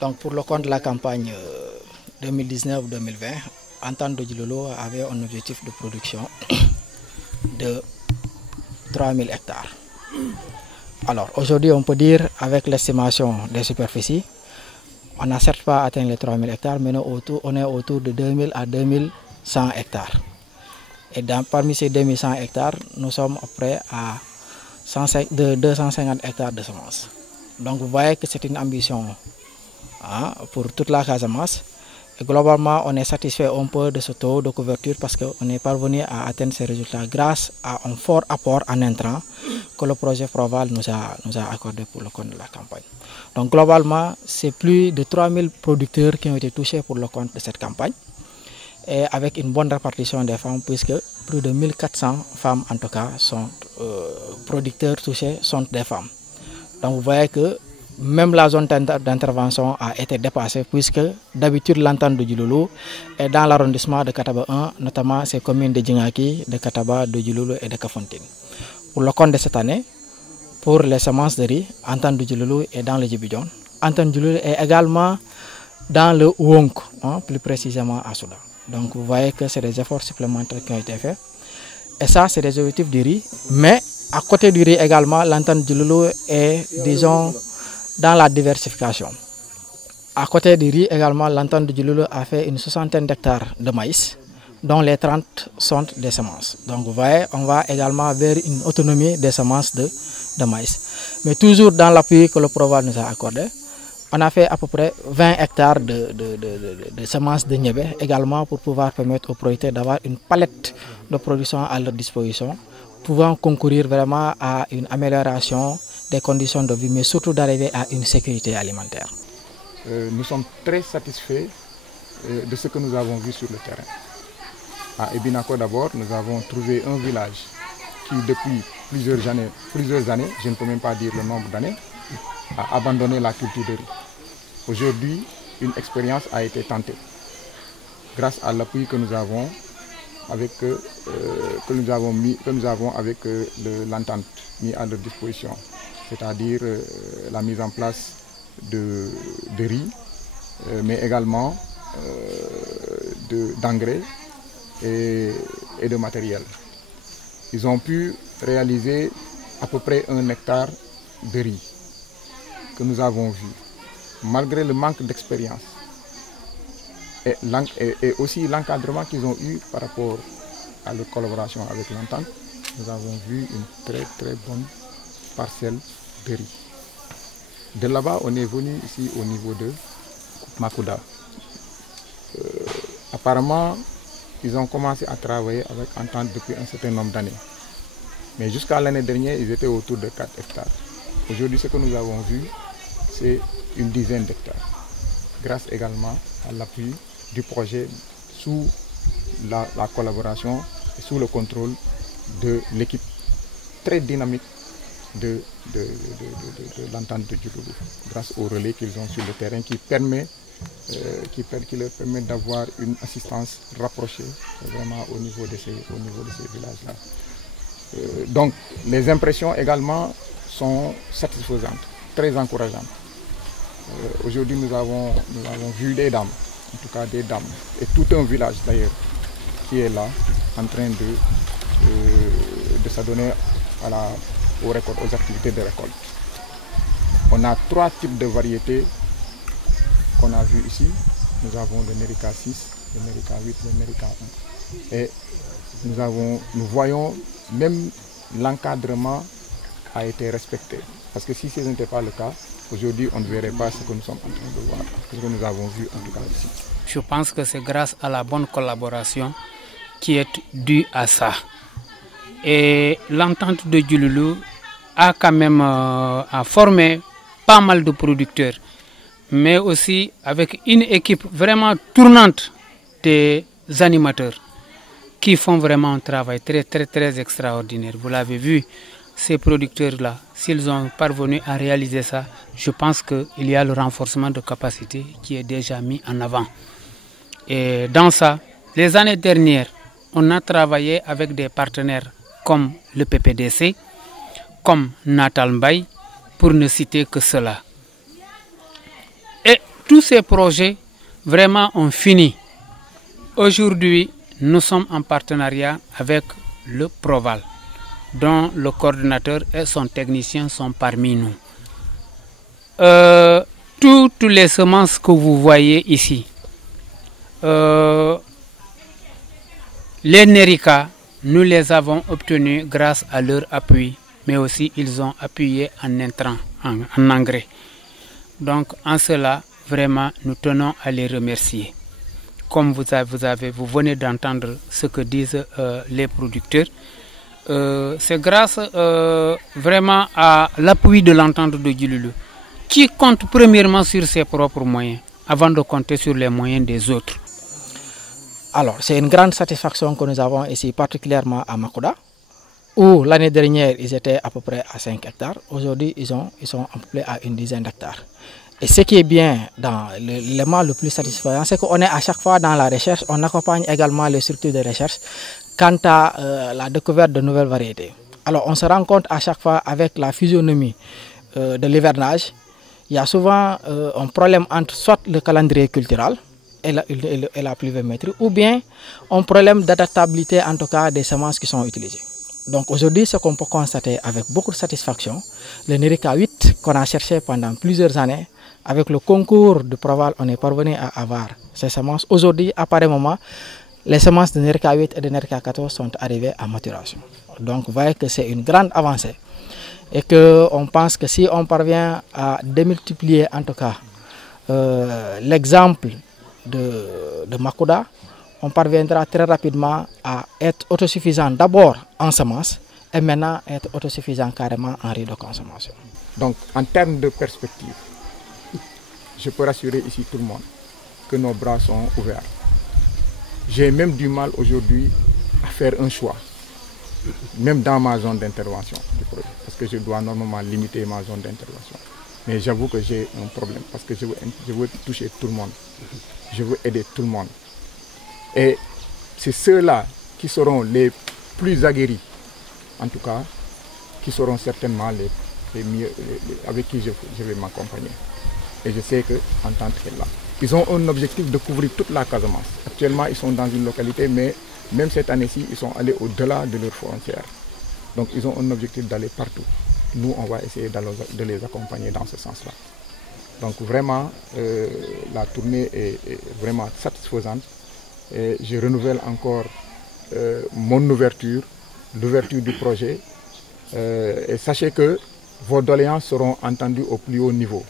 Donc pour le compte de la campagne 2019-2020, Entente de Djilolo avait un objectif de production de 3000 hectares. Alors aujourd'hui on peut dire avec l'estimation des superficies, on n'a certes pas atteint les 3000 hectares, mais on est autour de 2000 à 2100 hectares. Et parmi ces 2100 hectares, nous sommes près à 250 hectares de semences. Donc vous voyez que c'est une ambition pour toute la Casamance. Et globalement, on est satisfait un peu de ce taux de couverture parce qu'on est parvenu à atteindre ces résultats grâce à un fort apport en intrants que le projet Proval nous a accordé pour le compte de la campagne. Donc globalement, c'est plus de 3000 producteurs qui ont été touchés pour le compte de cette campagne. Et avec une bonne répartition des femmes, puisque plus de 1400 femmes en tout cas sont producteurs touchés sont des femmes. Donc vous voyez que même la zone d'intervention a été dépassée, puisque d'habitude l'entente de Djilolo est dans l'arrondissement de Kataba 1, notamment ces communes de Djingaki, de Kataba, de Djilolo et de Kafountine. Pour le compte de cette année, pour les semences de riz, entente de Djilolo est dans le Djibidjon. Entente de Djilolo est également dans le Ouonk, plus précisément à Soudan. Donc vous voyez que c'est des efforts supplémentaires qui ont été faits. Et ça, c'est des objectifs du riz. Mais à côté du riz également, l'entente de Djilolo est, disons, dans la diversification. À côté du riz également, l'entente de Djilolo a fait une 60aine d'hectares de maïs, dont les 30 sont des semences. Donc vous voyez, on va également vers une autonomie des semences de maïs. Mais toujours dans l'appui que le Proval nous a accordé, on a fait à peu près 20 hectares de semences de niébé, également pour pouvoir permettre aux producteurs d'avoir une palette de production à leur disposition, pouvant concourir vraiment à une amélioration des conditions de vie, mais surtout d'arriver à une sécurité alimentaire. Nous sommes très satisfaits de ce que nous avons vu sur le terrain. À Ebinako d'abord, nous avons trouvé un village qui depuis plusieurs années, je ne peux même pas dire le nombre d'années, a abandonné la culture de riz. Aujourd'hui, une expérience a été tentée grâce à l'appui que nous avons avec l'entente mis à leur disposition, c'est-à-dire la mise en place de riz, mais également d'engrais et de matériel. Ils ont pu réaliser à peu près 1 hectare de riz que nous avons vu, malgré le manque d'expérience et aussi l'encadrement qu'ils ont eu par rapport à leur collaboration avec l'entente. Nous avons vu une très bonne parcelle de riz. De là-bas, on est venu ici au niveau de Makouda. Apparemment, ils ont commencé à travailler avec Entente depuis un certain nombre d'années. Mais jusqu'à l'année dernière, ils étaient autour de 4 hectares. Aujourd'hui, ce que nous avons vu, c'est une dizaine d'hectares. Grâce également à l'appui du projet sous la collaboration et sous le contrôle de l'équipe très dynamique de l'entente de Djilolo, grâce au relais qu'ils ont sur le terrain qui leur permet d'avoir une assistance rapprochée vraiment au niveau de ces villages-là. Donc les impressions également sont satisfaisantes, très encourageantes. Aujourd'hui nous avons vu des dames, en tout cas des dames, et tout un village d'ailleurs qui est là en train de s'adonner aux activités de récolte. On a 3 types de variétés qu'on a vues ici. Nous avons le Nerica 6, le Nerica 8, le Nerica 1. Et nous voyons même l'encadrement a été respecté. Parce que si ce n'était pas le cas, aujourd'hui on ne verrait pas ce que nous sommes en train de voir, ce que nous avons vu en tout cas ici. Je pense que c'est grâce à la bonne collaboration qui est due à ça. Et l'entente de Djilolo a quand même formé pas mal de producteurs, mais aussi avec une équipe vraiment tournante des animateurs qui font vraiment un travail très extraordinaire. Vous l'avez vu, ces producteurs-là, s'ils ont parvenu à réaliser ça, je pense qu'il y a le renforcement de capacité qui est déjà mis en avant. Et dans ça, les années dernières, on a travaillé avec des partenaires comme le PPDC, comme Natal Mbaye, pour ne citer que cela. Et tous ces projets vraiment ont fini. Aujourd'hui, nous sommes en partenariat avec le Proval, dont le coordinateur et son technicien sont parmi nous. Toutes les semences que vous voyez ici, les Nerica, nous les avons obtenues grâce à leur appui, mais aussi ils ont appuyé en intrant, en engrais. Donc en cela, vraiment, nous tenons à les remercier. Comme vous venez d'entendre ce que disent les producteurs, c'est grâce vraiment à l'appui de l'entente de Djilolo, qui compte premièrement sur ses propres moyens, avant de compter sur les moyens des autres. Alors, c'est une grande satisfaction que nous avons ici, particulièrement à Makuda, où l'année dernière, ils étaient à peu près à 5 hectares. Aujourd'hui, ils sont à peu près à une dizaine d'hectares. Et ce qui est bien dans l'élément le plus satisfaisant, c'est qu'on est à chaque fois dans la recherche, on accompagne également les structures de recherche quant à la découverte de nouvelles variétés. Alors, on se rend compte à chaque fois avec la physionomie de l'hivernage, il y a souvent un problème entre soit le calendrier cultural et la pluviométrie, ou bien un problème d'adaptabilité en tout cas des semences qui sont utilisées. Donc aujourd'hui, ce qu'on peut constater avec beaucoup de satisfaction, le Nerica 8 qu'on a cherché pendant plusieurs années, avec le concours de Proval, on est parvenu à avoir ces semences. Aujourd'hui, à pareil moment, les semences de Nerica 8 et de Nerica 14 sont arrivées à maturation. Donc vous voyez que c'est une grande avancée. Et qu'on pense que si on parvient à démultiplier en tout cas l'exemple de Makuda, on parviendra très rapidement à être autosuffisant d'abord en semences et maintenant être autosuffisant carrément en riz de consommation. Donc en termes de perspective, je peux rassurer ici tout le monde que nos bras sont ouverts. J'ai même du mal aujourd'hui à faire un choix, même dans ma zone d'intervention du projet, parce que je dois normalement limiter ma zone d'intervention. Mais j'avoue que j'ai un problème parce que je veux toucher tout le monde. Je veux aider tout le monde. Et c'est ceux-là qui seront les plus aguerris, en tout cas, qui seront certainement les mieux, avec qui je vais m'accompagner. Et je sais qu'en tant que là, ils ont un objectif de couvrir toute la Casamance. Actuellement, ils sont dans une localité, mais même cette année-ci, ils sont allés au-delà de leurs frontières. Donc, ils ont un objectif d'aller partout. Nous, on va essayer de les accompagner dans ce sens-là. Donc, vraiment, la tournée est vraiment satisfaisante. Et je renouvelle encore mon ouverture, l'ouverture du projet. Et sachez que vos doléances seront entendues au plus haut niveau.